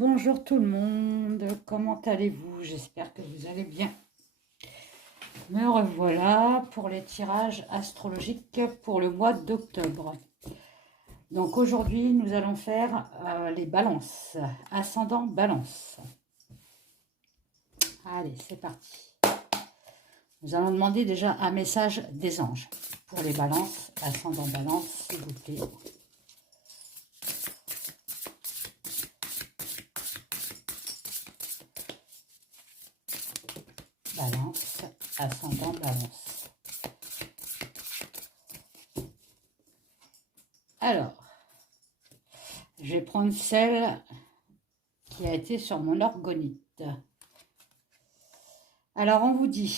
Bonjour tout le monde, comment allez-vous? J'espère que vous allez bien. Me revoilà pour les tirages astrologiques pour le mois d'octobre. Donc aujourd'hui, nous allons faire les balances, ascendant balance. Allez, c'est parti. Nous allons demander déjà un message des anges pour les balances, ascendant balance, s'il vous plaît. Balance, ascendant balance. Alors, je vais prendre celle qui a été sur mon orgonite. Alors, on vous dit,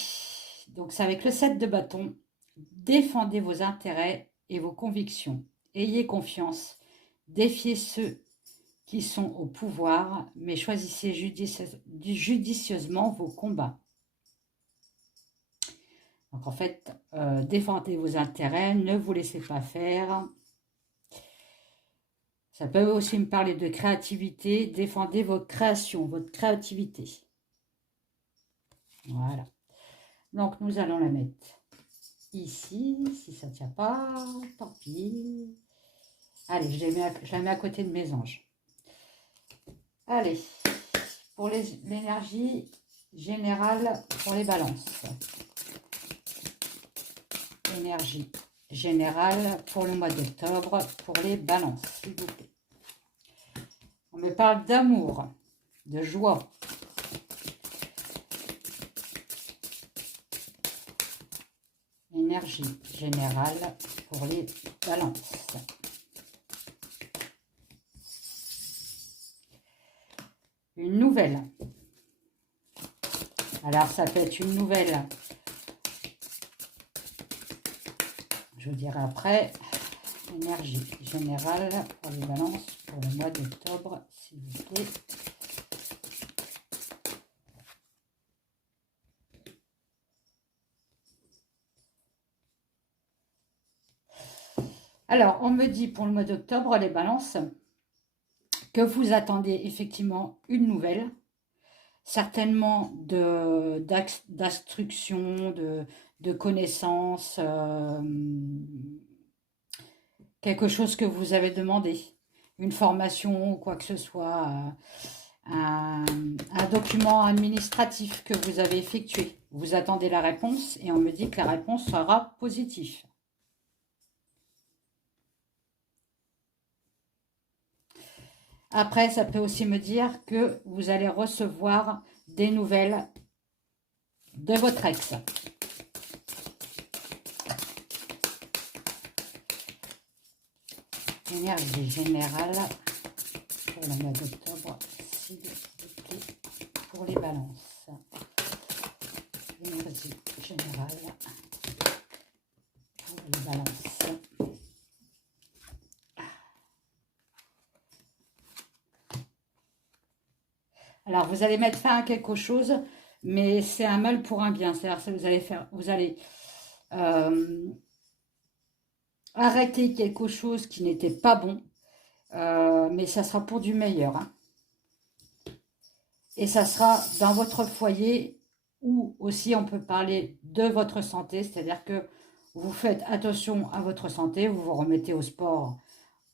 donc c'est avec le 7 de bâton, défendez vos intérêts et vos convictions. Ayez confiance, défiez ceux qui sont au pouvoir, mais choisissez judicieusement vos combats. Donc, en fait, défendez vos intérêts, ne vous laissez pas faire. Ça peut aussi me parler de créativité. Défendez vos créations, votre créativité. Voilà. Donc, nous allons la mettre ici. Si ça ne tient pas, tant pis. Allez, je la mets à côté de mes anges. Allez, pour l'énergie générale pour les balances. Énergie générale pour le mois d'octobre pour les balances, s'il vous plaît. On me parle d'amour, de joie. Énergie générale pour les balances. Une nouvelle. Alors, ça peut être une nouvelle. Je vous dirai après. Énergie générale pour les balances pour le mois d'octobre, s'il vous plaît. Alors, on me dit pour le mois d'octobre, les balances, que vous attendez effectivement une nouvelle, certainement d'instruction, de connaissances, quelque chose que vous avez demandé, une formation ou quoi que ce soit, un document administratif que vous avez effectué. Vous attendez la réponse et on me dit que la réponse sera positive. Après, ça peut aussi me dire que vous allez recevoir des nouvelles de votre ex. Énergie générale pour le mois d'octobre, s'il vous plaît, pour les balances. Énergie générale pour les balances. Alors, vous allez mettre fin à quelque chose, mais c'est un mal pour un bien. C'est-à-dire que vous allez arrêter quelque chose qui n'était pas bon, mais ça sera pour du meilleur. Hein. Et ça sera dans votre foyer, ou aussi on peut parler de votre santé, c'est-à-dire que vous faites attention à votre santé, vous vous remettez au sport,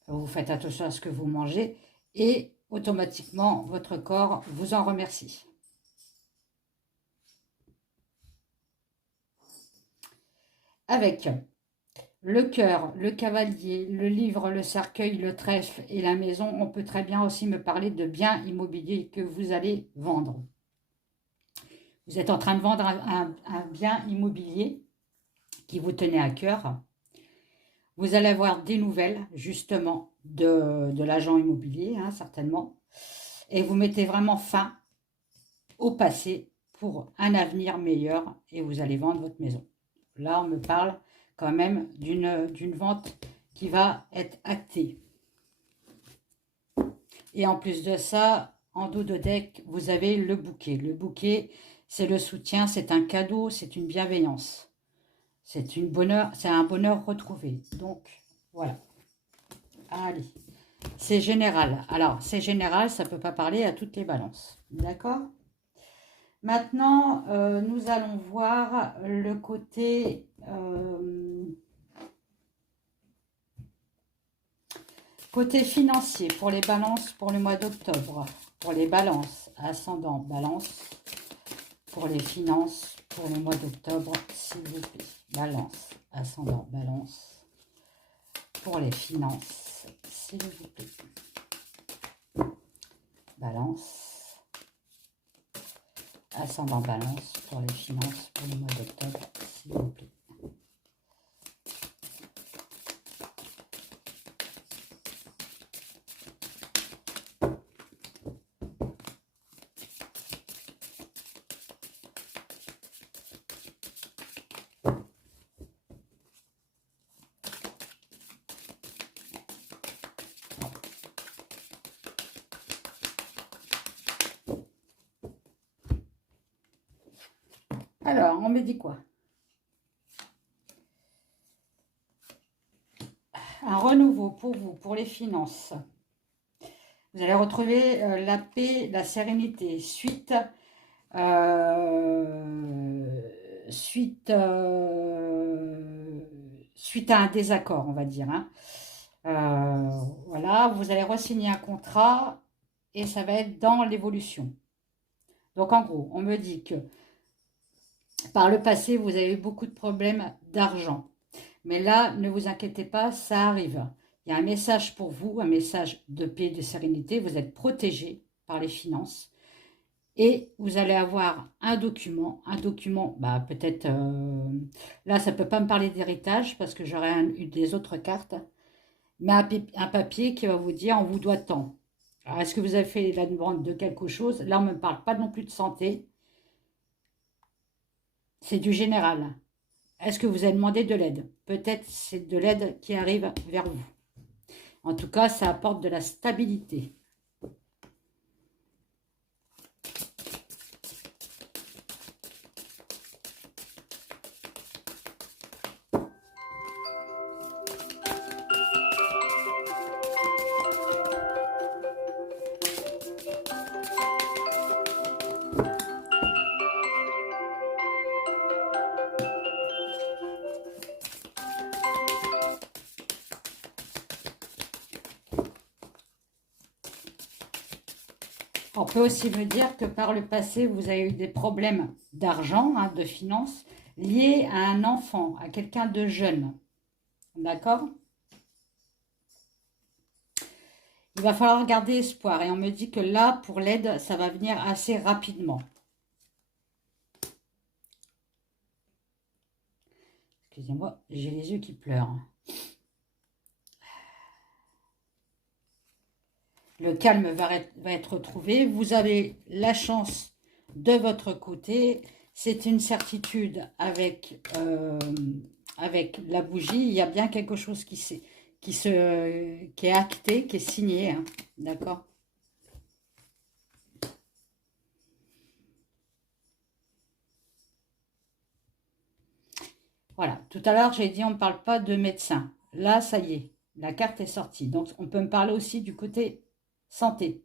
vous faites attention à ce que vous mangez, et automatiquement, votre corps vous en remercie. Avec le cœur, le cavalier, le livre, le cercueil, le trèfle et la maison, on peut très bien aussi me parler de biens immobiliers que vous allez vendre. Vous êtes en train de vendre un bien immobilier qui vous tenait à cœur. Vous allez avoir des nouvelles, justement, de l'agent immobilier, hein, certainement. Et vous mettez vraiment fin au passé pour un avenir meilleur et vous allez vendre votre maison. Là, on me parle quand même d'une vente qui va être actée. Et en plus de ça, en dos de deck, vous avez le bouquet. Le bouquet, c'est le soutien, c'est un cadeau, c'est une bienveillance. C'est un bonheur retrouvé. Donc, voilà. Allez. C'est général. Alors, c'est général, ça ne peut pas parler à toutes les balances. D'accord? Maintenant, nous allons voir le côté financier pour les balances pour le mois d'octobre. Pour les balances, ascendant balance. Pour les finances pour le mois d'octobre, s'il vous plaît. Balance, ascendant balance. Pour les finances, s'il vous plaît. Balance, ascendant balance pour les finances pour le mois d'octobre, s'il vous plaît. Alors, on me dit quoi? Un renouveau pour vous, pour les finances. Vous allez retrouver la paix, la sérénité, suite suite à un désaccord, on va dire. Hein. Voilà, vous allez re-signer un contrat et ça va être dans l'évolution. Donc en gros, on me dit que par le passé, vous avez eu beaucoup de problèmes d'argent. Mais là, ne vous inquiétez pas, ça arrive. Il y a un message pour vous, un message de paix, de sérénité. Vous êtes protégé par les finances. Et vous allez avoir un document, bah, peut-être, là ça ne peut pas me parler d'héritage parce que j'aurai une des autres cartes, mais un papier qui va vous dire on vous doit tant. Alors est-ce que vous avez fait la demande de quelque chose? Là on ne me parle pas non plus de santé, c'est du général. Est-ce que vous avez demandé de l'aide? Peut-être c'est de l'aide qui arrive vers vous. En tout cas, ça apporte de la stabilité. On peut aussi me dire que par le passé, vous avez eu des problèmes d'argent, hein, de finances, liés à un enfant, à quelqu'un de jeune. D'accord? Il va falloir garder espoir. Et on me dit que là, pour l'aide, ça va venir assez rapidement. Excusez-moi, j'ai les yeux qui pleurent. Le calme va être retrouvé. Vous avez la chance de votre côté. C'est une certitude avec la bougie. Il y a bien quelque chose qui est acté, qui est signé. Hein. D'accord? Voilà. Tout à l'heure, j'ai dit on ne parle pas de médecin. Là, ça y est. La carte est sortie. Donc, on peut me parler aussi du côté santé.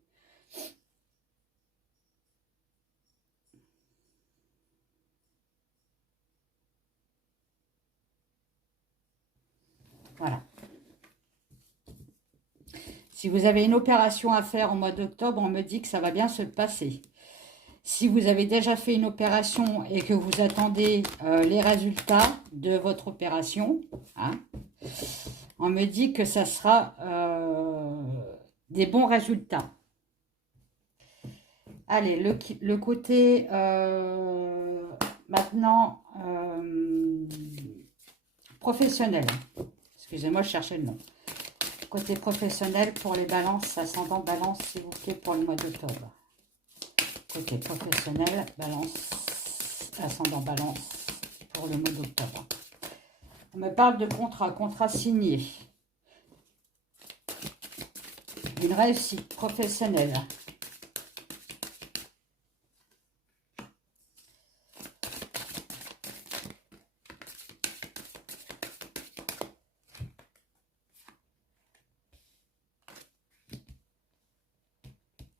Voilà. Si vous avez une opération à faire au mois d'octobre, on me dit que ça va bien se passer. Si vous avez déjà fait une opération et que vous attendez les résultats de votre opération, hein, on me dit que ça sera des bons résultats. Allez, le côté maintenant professionnel. Excusez-moi, je cherchais le nom. Côté professionnel pour les balances, ascendant balance, s'il vous plaît, pour le mois d'octobre. Côté professionnel, balance, ascendant balance, pour le mois d'octobre. On me parle de contrat signé. Une réussite professionnelle.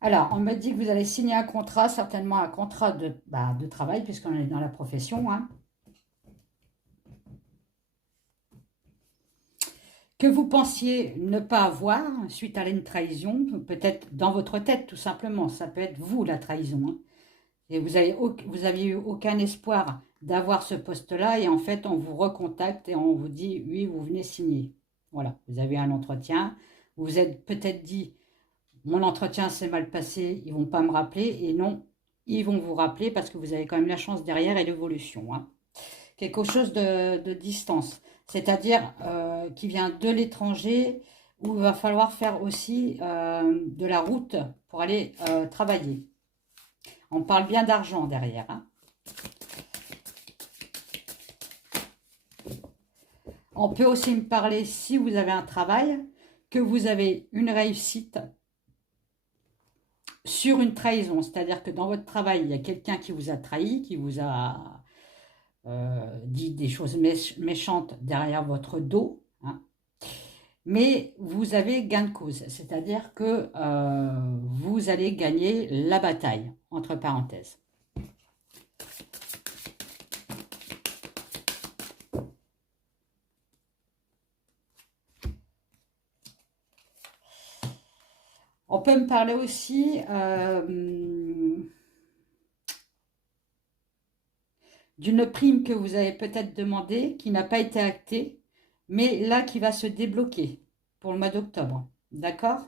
Alors, on me dit que vous allez signer un contrat, certainement un contrat de travail, puisqu'on est dans la profession, hein, que vous pensiez ne pas avoir suite à une trahison, peut-être dans votre tête tout simplement, ça peut être vous la trahison, hein. Et vous aviez eu aucun espoir d'avoir ce poste-là et en fait on vous recontacte et on vous dit oui vous venez signer. Voilà, vous avez un entretien, vous vous êtes peut-être dit mon entretien s'est mal passé, ils vont pas me rappeler et non, ils vont vous rappeler parce que vous avez quand même la chance derrière et l'évolution, hein. Quelque chose de distance, c'est-à-dire qui vient de l'étranger où il va falloir faire aussi de la route pour aller travailler. On parle bien d'argent derrière, hein. On peut aussi me parler, si vous avez un travail, que vous avez une réussite sur une trahison. C'est-à-dire que dans votre travail, il y a quelqu'un qui vous a trahi, qui vous a dit des choses méchantes derrière votre dos, hein. Mais vous avez gain de cause. C'est-à-dire que vous allez gagner la bataille, entre parenthèses. On peut me parler aussi d'une prime que vous avez peut-être demandée, qui n'a pas été actée, mais là qui va se débloquer pour le mois d'octobre. D'accord?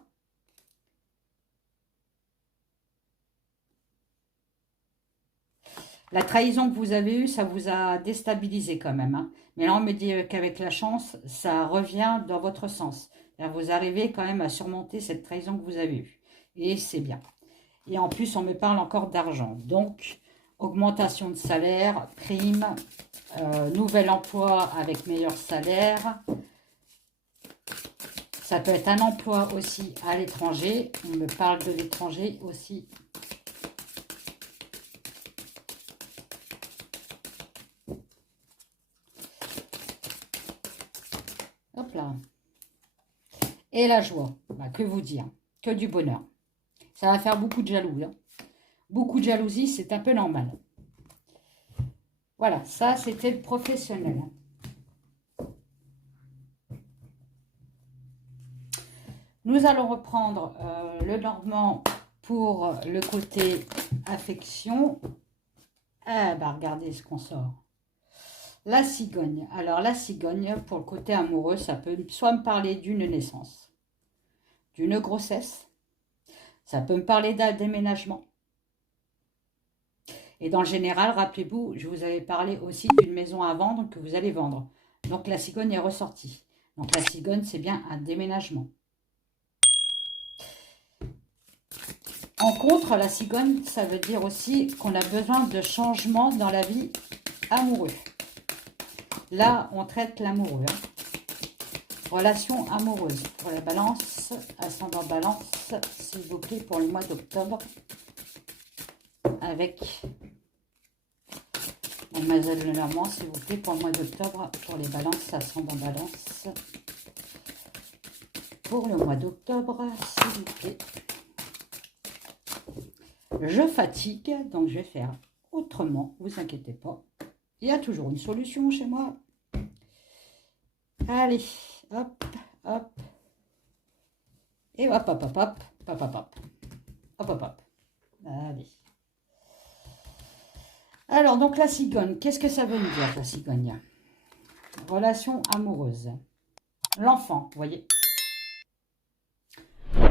La trahison que vous avez eue, ça vous a déstabilisé quand même, hein. Mais là, on me dit qu'avec la chance, ça revient dans votre sens. Vous arrivez quand même à surmonter cette trahison que vous avez eue. Et c'est bien. Et en plus, on me parle encore d'argent. Donc, augmentation de salaire, prime, nouvel emploi avec meilleur salaire. Ça peut être un emploi aussi à l'étranger. On me parle de l'étranger aussi. Hop là. Et la joie. Bah, que vous dire? Que du bonheur. Ça va faire beaucoup de jaloux, hein. Beaucoup de jalousie, c'est un peu normal. Voilà, ça c'était le professionnel. Nous allons reprendre le normand pour le côté affection. Ah bah regardez ce qu'on sort. La cigogne. Alors la cigogne, pour le côté amoureux, ça peut soit me parler d'une naissance, d'une grossesse, ça peut me parler d'un déménagement. Et dans le général, rappelez-vous, je vous avais parlé aussi d'une maison à vendre que vous allez vendre. Donc la cigogne est ressortie. Donc la cigogne, c'est bien un déménagement. En contre, la cigogne, ça veut dire aussi qu'on a besoin de changements dans la vie amoureuse. Là, on traite l'amoureux, hein. Relation amoureuse. Pour la balance, ascendant balance, s'il vous plaît, pour le mois d'octobre. Avec Mademoiselle Lenormand, s'il vous plaît, pour le mois d'octobre, pour les balances, ascendant balance. Pour le mois d'octobre, s'il vous plaît. Je fatigue, donc je vais faire autrement, vous inquiétez pas. Il y a toujours une solution chez moi. Allez, hop, hop. Et hop, hop, hop, hop, hop, hop, hop. Hop, hop, hop. Allez. Alors, donc la cigogne, qu'est-ce que ça veut me dire, la cigogne? Relation amoureuse. L'enfant, vous voyez.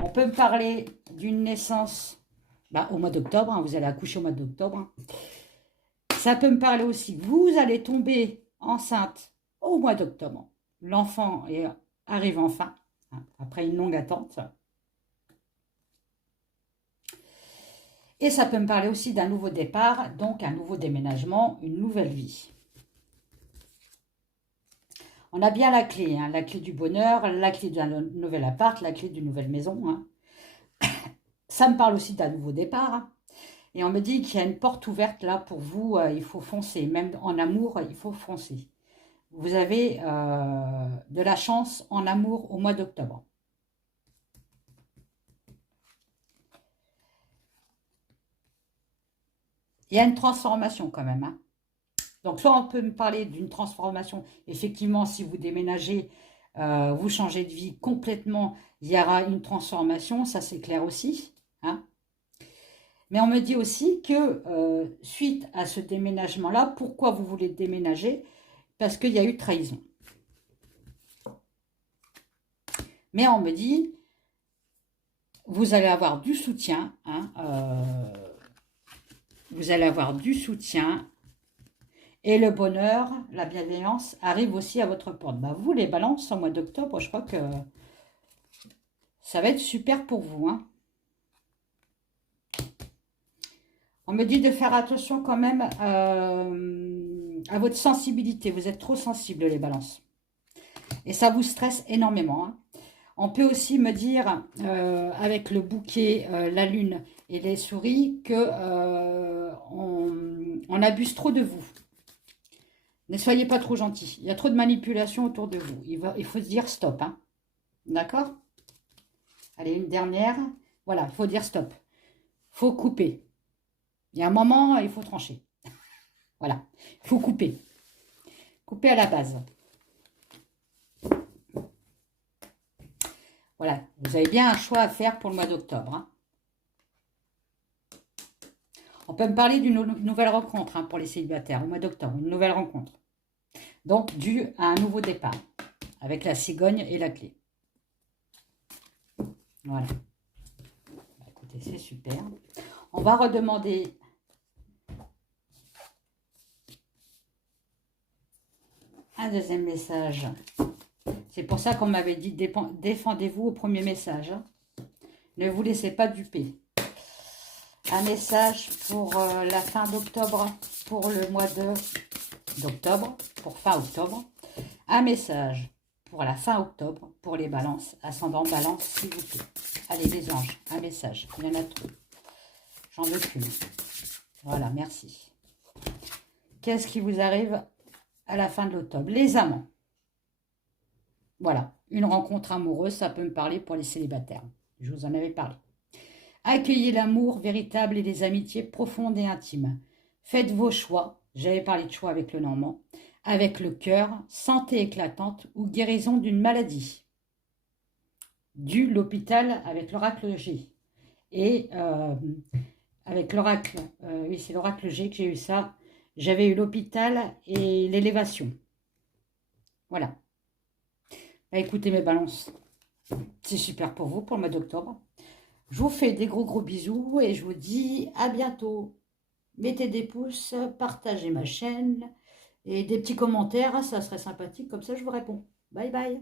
On peut me parler d'une naissance au mois d'octobre, hein, vous allez accoucher au mois d'octobre. Hein. Ça peut me parler aussi, vous allez tomber enceinte au mois d'octobre. L'enfant arrive enfin, hein, après une longue attente. Et ça peut me parler aussi d'un nouveau départ, donc un nouveau déménagement, une nouvelle vie. On a bien la clé, hein, la clé du bonheur, la clé d'un nouvel appart, la clé d'une nouvelle maison. Hein. Ça me parle aussi d'un nouveau départ. Hein. Et on me dit qu'il y a une porte ouverte là pour vous, il faut foncer. Même en amour, il faut foncer. Vous avez de la chance en amour au mois d'octobre. Il y a une transformation quand même, hein. Donc, soit on peut me parler d'une transformation, effectivement, si vous déménagez, vous changez de vie complètement, il y aura une transformation, ça c'est clair aussi, hein. Mais on me dit aussi que suite à ce déménagement-là, pourquoi vous voulez déménager? Parce qu'il y a eu trahison. Mais on me dit, vous allez avoir du soutien, hein, vous allez avoir du soutien. Et le bonheur, la bienveillance arrive aussi à votre porte. Bah, vous, les balances, en mois d'octobre, je crois que ça va être super pour vous, hein. On me dit de faire attention quand même à votre sensibilité. Vous êtes trop sensible, les balances. Et ça vous stresse énormément, hein. On peut aussi me dire, avec le bouquet, la lune et les souris, que on abuse trop de vous. Ne soyez pas trop gentil. Il y a trop de manipulation autour de vous. Il faut se dire stop, hein. D'accord? Allez, une dernière. Voilà, il faut dire stop. Il faut couper. Il y a un moment, il faut trancher. Voilà, il faut couper. Couper à la base. Voilà, vous avez bien un choix à faire pour le mois d'octobre, hein. On peut me parler d'une nouvelle rencontre, hein, pour les célibataires au mois d'octobre. Une nouvelle rencontre. Donc, due à un nouveau départ. Avec la cigogne et la clé. Voilà. Bah, écoutez, c'est super. On va redemander un deuxième message. C'est pour ça qu'on m'avait dit défendez-vous au premier message, hein. Ne vous laissez pas duper. Un message pour la fin d'octobre, pour le mois d'octobre, pour fin octobre. Un message pour la fin octobre, pour les balances, ascendant balance, s'il vous plaît. Allez, les anges, un message. Il y en a trop. J'en veux qu'une. Voilà, merci. Qu'est-ce qui vous arrive à la fin de l'octobre? Les amants. Voilà, une rencontre amoureuse, ça peut me parler pour les célibataires. Je vous en avais parlé. Accueillez l'amour véritable et les amitiés profondes et intimes. Faites vos choix. J'avais parlé de choix avec le Normand. Avec le cœur, santé éclatante ou guérison d'une maladie. Du l'hôpital avec l'oracle G. Et avec l'oracle, oui, c'est l'oracle G que j'ai eu ça. J'avais eu l'hôpital et l'élévation. Voilà. Bah, écoutez mes balances, c'est super pour vous pour le mois d'octobre. Je vous fais des gros bisous et je vous dis à bientôt. Mettez des pouces, partagez ma chaîne et des petits commentaires, ça serait sympathique, comme ça je vous réponds. Bye bye.